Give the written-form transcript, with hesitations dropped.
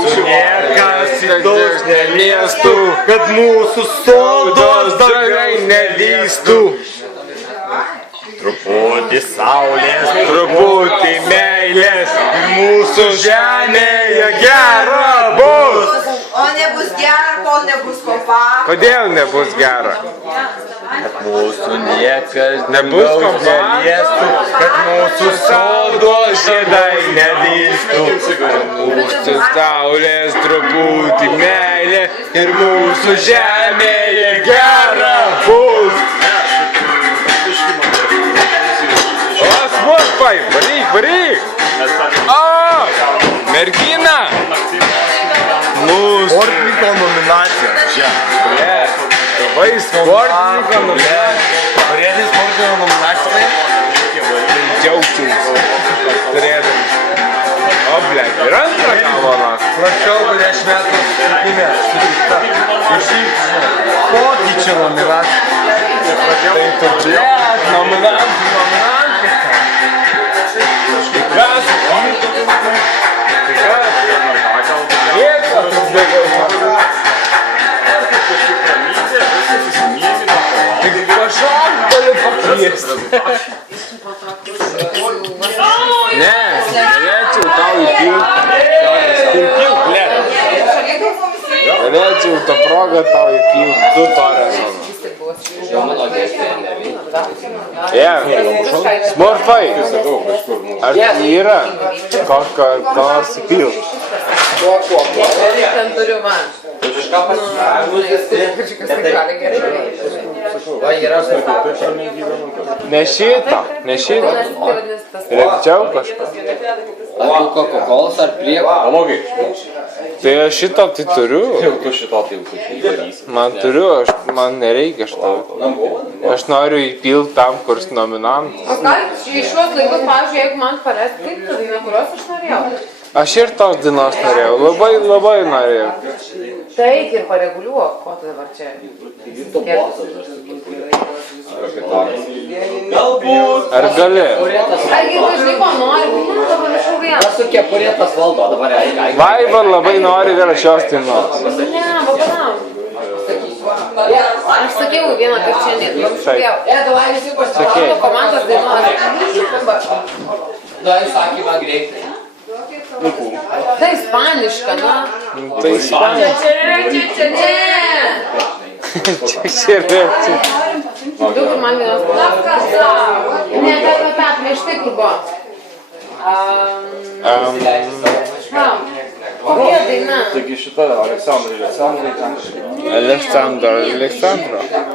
mūsų niekas į tos neliestų, kad mūsų sodos dagai nelystų. Truputį saulės, truputį meilės, ir mūsų žemėje gera bus. O nebus gera, kol nebus kompaktų. Kodėl nebus gera? Kad mūsų niekas nebus neliestų, kad mūsų sodos žiedai nelystų. Mūsų saulės, truputį meilė, ir mūsų žemėje gera bus. Smurfai, varyk! Mergina! Mūsų sportininko nominacija. Labai sportininko nominacija. Turėti sportininko nominaciją? Džiaugčiausi. Turėtum. O, blek, ir antrą kavoną. Prašiau, 10 metų sutikime, sutikta. Išimti pokyčio nominaciją. Tai tu, blek, nominacija. Kas? Nieks atbėgau. Tik pašal galiu pakviesti. Ne, norėčiau tau įpilti. Įpilk, blek. Norėčiau tą progą tau įpilti 2 torės. Smurfai, ar yra ką įpilt? Ten turiu man. Ne šitą. Rimčiau kažką. Ar Coca-Cola ar prieko? Pamokai. Tai aš šitą tai turiu. Jau tu šitą tai darysi. Man turiu, man nereikia šitą. Aš noriu įpilti tam, kuris nominantas. O ką, iš šios laikus, pavyzdžiui, jeigu man parės, kaip ta daina, kurios aš norėjau? Aš ir tos dainos norėjau, labai norėjau. Tai eik ir pareguliuok, ko tu dabar čia. Ar gali? Argi dažnai ko nori, ne, dabar aš jau vieną. Su kepurėtas valdo, dabar eik. Vaiva labai nori šios dainos. Ne, palauk. Aš sakiau vieną kaip šiandien, jau išvėjau. Sakei. Komandos dainuoja. Duoju sakymą greitai. Tai ispaniška, na. Tai ispaniška. Ne. Čia. Daug man vienos buvo. Ne, tai prieš tai kur buvo. Kokia daina? Taigi šita Aleksandrai ten. Aleksandro.